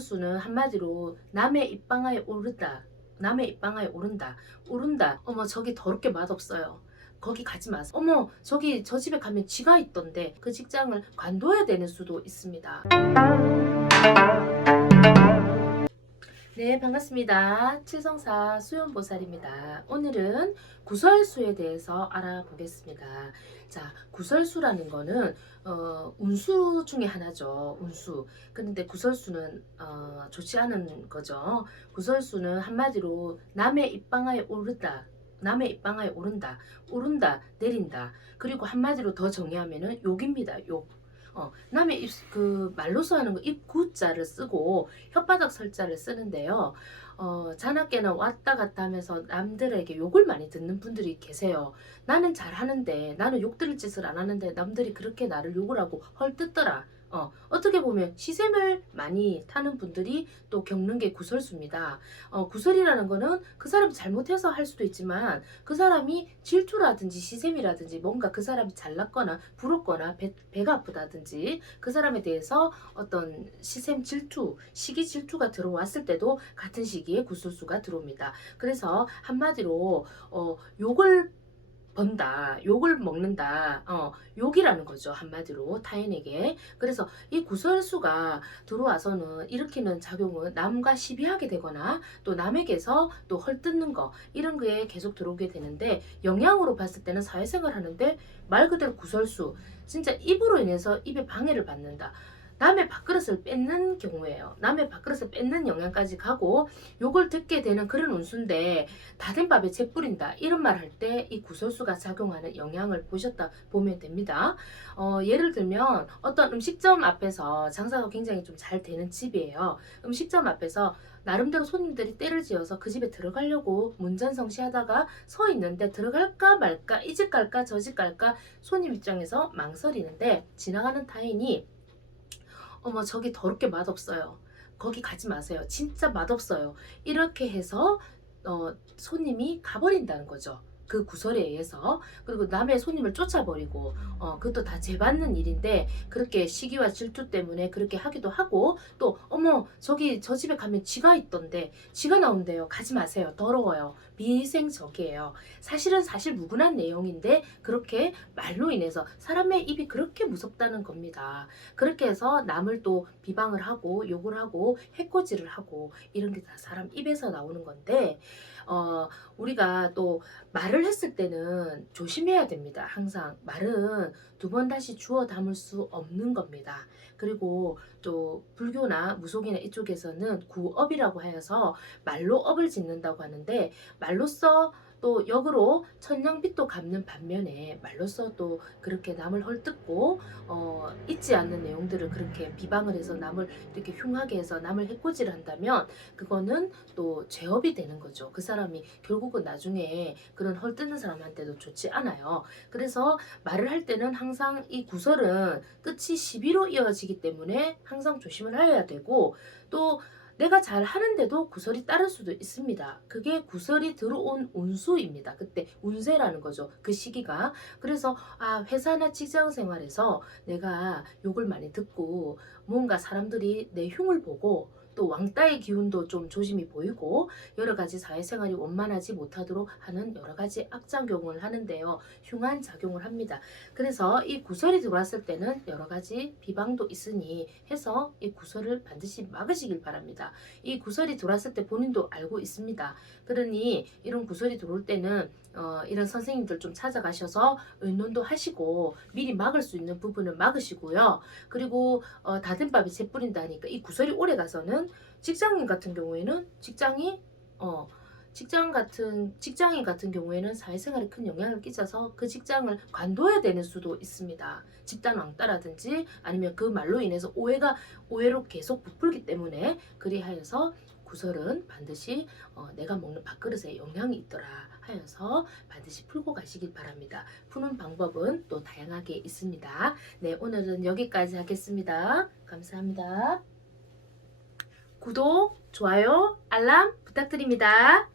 수는 한마디로 남의 입방아에 오르다. 남의 입방아에 오른다. 오른다. 어머 저기 더럽게 맛없어요. 거기 가지 마세요. 어머 저기 저 집에 가면 쥐가 있던데 그 직장을 관둬야 되는 수도 있습니다. 네, 반갑습니다. 칠성사 수연보살입니다. 오늘은 구설수에 대해서 알아보겠습니다. 자, 구설수라는 거는 운수 중에 하나죠. 운수. 그런데 구설수는 좋지 않은 거죠. 구설수는 한마디로 남의 입방아에 오르다. 남의 입방아에 오른다. 오른다. 내린다. 그리고 한마디로 더 정의하면은 욕입니다. 욕. 남의 그 말로서 하는 거 입구자를 쓰고 혓바닥 설자를 쓰는데요. 자나깨나 왔다 갔다 하면서 남들에게 욕을 많이 듣는 분들이 계세요. 나는 잘하는데 나는 욕 들을 짓을 안 하는데 남들이 그렇게 나를 욕을 하고 헐뜯더라. 어떻게 보면 시샘을 많이 타는 분들이 또 겪는 게 구설수입니다. 구설이라는 거는 그 사람이 잘못해서 할 수도 있지만 그 사람이 질투라든지 시샘이라든지 뭔가 그 사람이 잘났거나 부럽거나 배가 아프다든지 그 사람에 대해서 어떤 시샘 질투, 시기 질투가 들어왔을 때도 같은 시기에 구설수가 들어옵니다. 그래서 한마디로 욕을 번다, 욕을 먹는다, 욕이라는 거죠. 한마디로 타인에게. 그래서 이 구설수가 들어와서는 일으키는 작용은 남과 시비하게 되거나 또 남에게서 또 헐뜯는 거 이런 거에 계속 들어오게 되는데 영향으로 봤을 때는 사회생활 하는데 말 그대로 구설수 진짜 입으로 인해서 입에 방해를 받는다. 남의 밥그릇을 뺏는 경우예요. 남의 밥그릇을 뺏는 영향까지 가고 욕을 듣게 되는 그런 운수인데 다 된 밥에 재 뿌린다 이런 말 할 때 이 구설수가 작용하는 영향을 보셨다 보면 됩니다. 예를 들면 어떤 음식점 앞에서 장사가 굉장히 좀 잘 되는 집이에요. 음식점 앞에서 나름대로 손님들이 때를 지어서 그 집에 들어가려고 문전성시하다가 서 있는데 들어갈까 말까 이 집 갈까 저 집 갈까 손님 입장에서 망설이는데 지나가는 타인이 어머 저기 더럽게 맛없어요. 거기 가지 마세요. 진짜 맛없어요. 이렇게 해서 손님이 가버린다는 거죠. 그 구설에 의해서. 그리고 남의 손님을 쫓아버리고 그것도 다 재받는 일인데 그렇게 시기와 질투 때문에 그렇게 하기도 하고 또 어머 저기 저 집에 가면 쥐가 있던데 쥐가 나온대요. 가지 마세요. 더러워요. 비위생적이에요. 사실은 사실 무근한 내용인데 그렇게 말로 인해서 사람의 입이 그렇게 무섭다는 겁니다. 그렇게 해서 남을 또 비방을 하고 욕을 하고 해코지를 하고 이런 게 다 사람 입에서 나오는 건데 우리가 또 말을 했을 때는 조심해야 됩니다. 항상 말은 두 번 다시 주워 담을 수 없는 겁니다. 그리고 또 불교나 무속이나 이쪽에서는 구업이라고 하여서 말로 업을 짓는다고 하는데 말로써 또 역으로 천냥빚도 갚는 반면에 말로써 또 그렇게 남을 헐뜯고 있지 않는 내용들을 그렇게 비방을 해서 남을 이렇게 흉하게 해서 남을 해코지를 한다면 그거는 또 죄업이 되는 거죠. 그 사람이 결국은 나중에 그런 헐뜯는 사람한테도 좋지 않아요. 그래서 말을 할 때는 항상 이 구설은 끝이 시비로 이어지기 때문에 항상 조심을 해야 되고 또 내가 잘 하는데도 구설이 따를 수도 있습니다. 그게 구설이 들어온 운수입니다. 그때 운세라는 거죠. 그 시기가. 그래서 회사나 직장 생활에서 내가 욕을 많이 듣고 뭔가 사람들이 내 흉을 보고 또 왕따의 기운도 좀 조심히 보이고 여러 가지 사회생활이 원만하지 못하도록 하는 여러 가지 악작용을 하는데요. 흉한 작용을 합니다. 그래서 이 구설이 들어왔을 때는 여러 가지 비방도 있으니 해서 이 구설을 반드시 막으시길 바랍니다. 이 구설이 들어왔을 때 본인도 알고 있습니다. 그러니 이런 구설이 들어올 때는 이런 선생님들 좀 찾아가셔서 의논도 하시고 미리 막을 수 있는 부분을 막으시고요. 그리고 다 된 밥에 재 뿌린다니까 이 구설이 오래 가서는 직장인 같은 경우에는 직장인 같은 경우에는 사회생활에 큰 영향을 끼쳐서 그 직장을 관둬야 되는 수도 있습니다. 집단 왕따라든지 아니면 그 말로 인해서 오해로 계속 부풀기 때문에 그리하여서 구설은 반드시 내가 먹는 밥그릇에 영향이 있더라 하여서 반드시 풀고 가시길 바랍니다. 푸는 방법은 또 다양하게 있습니다. 네, 오늘은 여기까지 하겠습니다. 감사합니다. 구독, 좋아요, 알람 부탁드립니다.